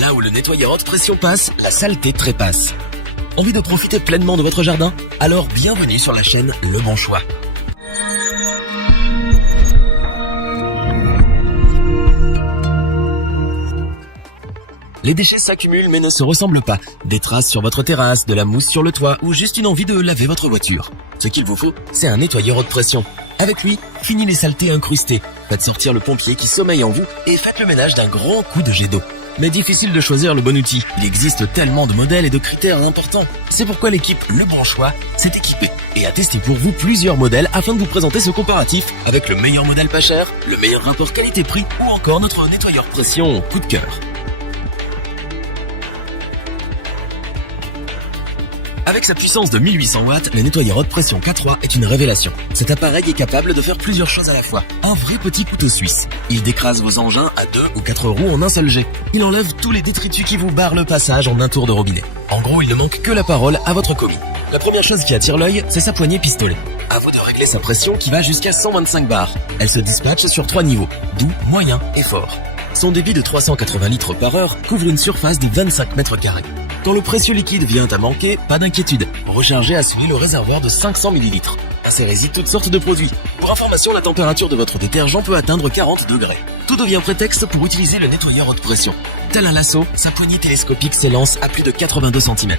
Là où le nettoyeur haute pression passe, la saleté trépasse. Envie de profiter pleinement de votre jardin? Alors bienvenue sur la chaîne Le Bon Choix. Les déchets s'accumulent mais ne se ressemblent pas. Des traces sur votre terrasse, de la mousse sur le toit ou juste une envie de laver votre voiture. Ce qu'il vous faut, c'est un nettoyeur haute pression. Avec lui, fini les saletés incrustées. Faites sortir le pompier qui sommeille en vous et faites le ménage d'un grand coup de jet d'eau. Mais difficile de choisir le bon outil. Il existe tellement de modèles et de critères importants. C'est pourquoi l'équipe Le Bon Choix s'est équipée et a testé pour vous plusieurs modèles afin de vous présenter ce comparatif avec le meilleur modèle pas cher, le meilleur rapport qualité-prix ou encore notre nettoyeur pression coup de cœur. Avec sa puissance de 1800 watts, le nettoyeur haute pression K3 est une révélation. Cet appareil est capable de faire plusieurs choses à la fois. Un vrai petit couteau suisse. Il décrase vos engins à 2 ou 4 roues en un seul jet. Il enlève tous les détritus qui vous barrent le passage en un tour de robinet. En gros, il ne manque que la parole à votre commis. La première chose qui attire l'œil, c'est sa poignée pistolet. À vous de régler sa pression qui va jusqu'à 125 bars. Elle se dispatche sur 3 niveaux, doux, moyen et fort. Son débit de 380 litres par heure couvre une surface de 25 mètres carrés. Quand le précieux liquide vient à manquer, pas d'inquiétude. Rechargez à celui le réservoir de 500 ml. Insérez-y toutes sortes de produits. Pour information, la température de votre détergent peut atteindre 40 degrés. Tout devient prétexte pour utiliser le nettoyeur haute pression. Tel un lasso, sa poignée télescopique s'élance à plus de 82 cm.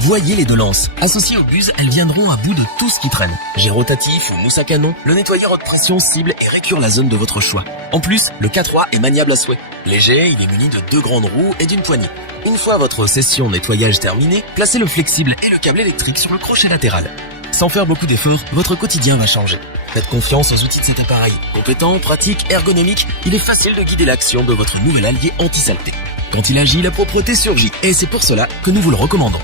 Voyez les deux lances. Associées aux buses, elles viendront à bout de tout ce qui traîne. Jet rotatif ou mousse à canon, le nettoyeur haute pression cible et récure la zone de votre choix. En plus, le K3 est maniable à souhait. Léger, il est muni de 2 grandes roues et d'une poignée. Une fois votre session nettoyage terminée, placez le flexible et le câble électrique sur le crochet latéral. Sans faire beaucoup d'efforts, votre quotidien va changer. Faites confiance aux outils de cet appareil. Compétent, pratique, ergonomique, il est facile de guider l'action de votre nouvel allié anti-saleté. Quand il agit, la propreté surgit et c'est pour cela que nous vous le recommandons.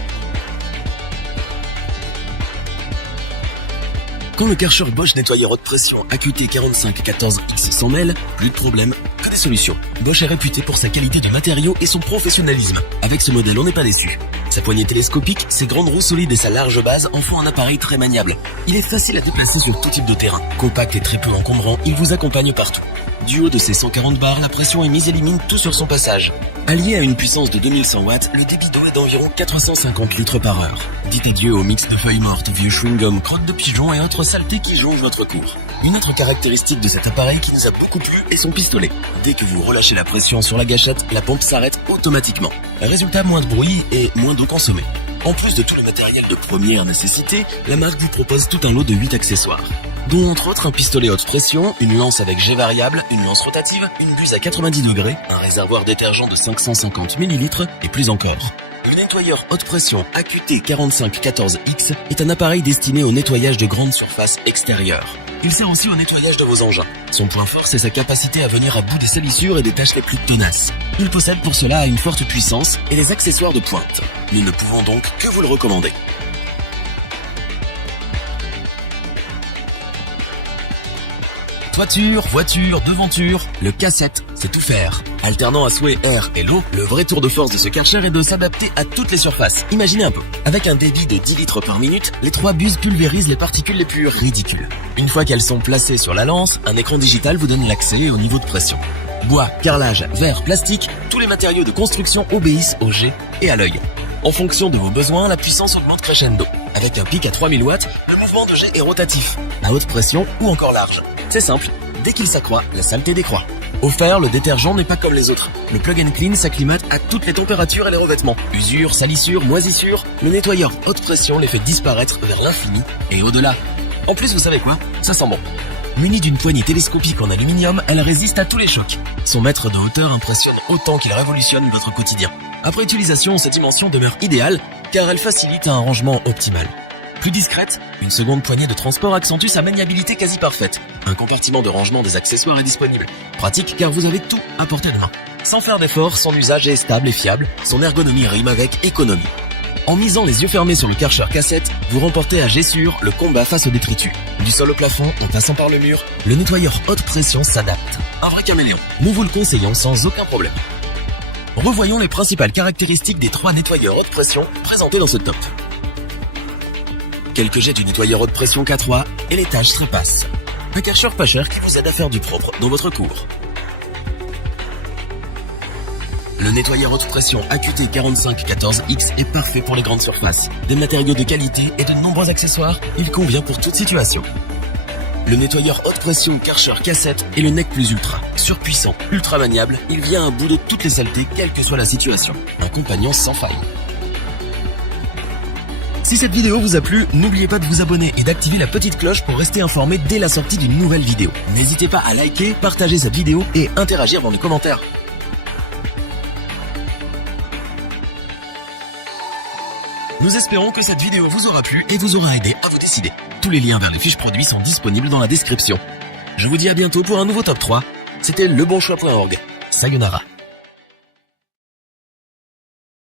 Quand le Karcher Bosch nettoyeur haute pression AQT 4514X s'en mêle, plus de problème, que des solutions. Bosch est réputé pour sa qualité de matériaux et son professionnalisme. Avec ce modèle, on n'est pas déçu. Sa poignée télescopique, ses grandes roues solides et sa large base en font un appareil très maniable. Il est facile à déplacer sur tout type de terrain. Compact et très peu encombrant, il vous accompagne partout. Du haut de ses 140 bars, la pression émise élimine tout sur son passage. Allié à une puissance de 2100 watts, le débit d'eau est d'environ 450 litres par heure. Dites adieu au mix de feuilles mortes, vieux chewing-gum, crottes de pigeons et autres saletés qui jongent votre cours. Une autre caractéristique de cet appareil qui nous a beaucoup plu est son pistolet. Dès que vous relâchez la pression sur la gâchette, la pompe s'arrête automatiquement. Résultat, moins de bruit et moins d'eau consommée. En plus de tout le matériel de première nécessité, la marque vous propose tout un lot de 8 accessoires, dont entre autres un pistolet haute pression, une lance avec jet variable, une lance rotative, une buse à 90 degrés, un réservoir détergent de 550 ml et plus encore. Le nettoyeur haute pression AQT 4514X est un appareil destiné au nettoyage de grandes surfaces extérieures. Il sert aussi au nettoyage de vos engins. Son point fort, c'est sa capacité à venir à bout des salissures et des tâches les plus tenaces. Il possède pour cela une forte puissance et des accessoires de pointe. Nous ne pouvons donc que vous le recommander. Toiture, voiture, devanture, le K7, c'est tout faire. Alternant à souhait air et l'eau, le vrai tour de force de ce Karcher est de s'adapter à toutes les surfaces. Imaginez un peu. Avec un débit de 10 litres par minute, les 3 buses pulvérisent les particules les plus ridicules. Une fois qu'elles sont placées sur la lance, un écran digital vous donne l'accès au niveau de pression. Bois, carrelage, verre, plastique, tous les matériaux de construction obéissent au jet et à l'œil. En fonction de vos besoins, la puissance augmente crescendo. Avec un pic à 3000 watts, le mouvement de jet est rotatif, à haute pression ou encore large. C'est simple, dès qu'il s'accroît, la saleté décroît. Offert, le détergent n'est pas comme les autres. Le plug and clean s'acclimate à toutes les températures et les revêtements. Usure, salissure, moisissure, le nettoyeur haute pression les fait disparaître vers l'infini et au-delà. En plus, vous savez quoi? Ça sent bon. Munie d'une poignée télescopique en aluminium, elle résiste à tous les chocs. Son mètre de hauteur impressionne autant qu'il révolutionne votre quotidien. Après utilisation, cette dimension demeure idéale car elle facilite un rangement optimal. Plus discrète, une seconde poignée de transport accentue sa maniabilité quasi parfaite. Un compartiment de rangement des accessoires est disponible. Pratique car vous avez tout à portée de main. Sans faire d'effort, son usage est stable et fiable, son ergonomie rime avec économie. En misant les yeux fermés sur le Karcher K7, vous remportez à jet sûr le combat face aux détritus. Du sol au plafond, en passant par le mur, le nettoyeur haute pression s'adapte. Un vrai caméléon. Nous vous le conseillons sans aucun problème. Revoyons les principales caractéristiques des 3 nettoyeurs haute pression présentés dans ce top. Quelques jets du nettoyeur haute pression K3 et les tâches trépassent. Un Karcher pas cher qui vous aide à faire du propre dans votre cour. Le nettoyeur haute pression AQT 4514X est parfait pour les grandes surfaces. Des matériaux de qualité et de nombreux accessoires, il convient pour toute situation. Le nettoyeur haute pression Karcher K7 est le Nec Plus Ultra. Surpuissant, ultra maniable, il vient à bout de toutes les saletés, quelle que soit la situation. Un compagnon sans faille. Si cette vidéo vous a plu, n'oubliez pas de vous abonner et d'activer la petite cloche pour rester informé dès la sortie d'une nouvelle vidéo. N'hésitez pas à liker, partager cette vidéo et interagir dans les commentaires. Nous espérons que cette vidéo vous aura plu et vous aura aidé à vous décider. Tous les liens vers les fiches produits sont disponibles dans la description. Je vous dis à bientôt pour un nouveau top 3. C'était lebonchoix.org. Sayonara.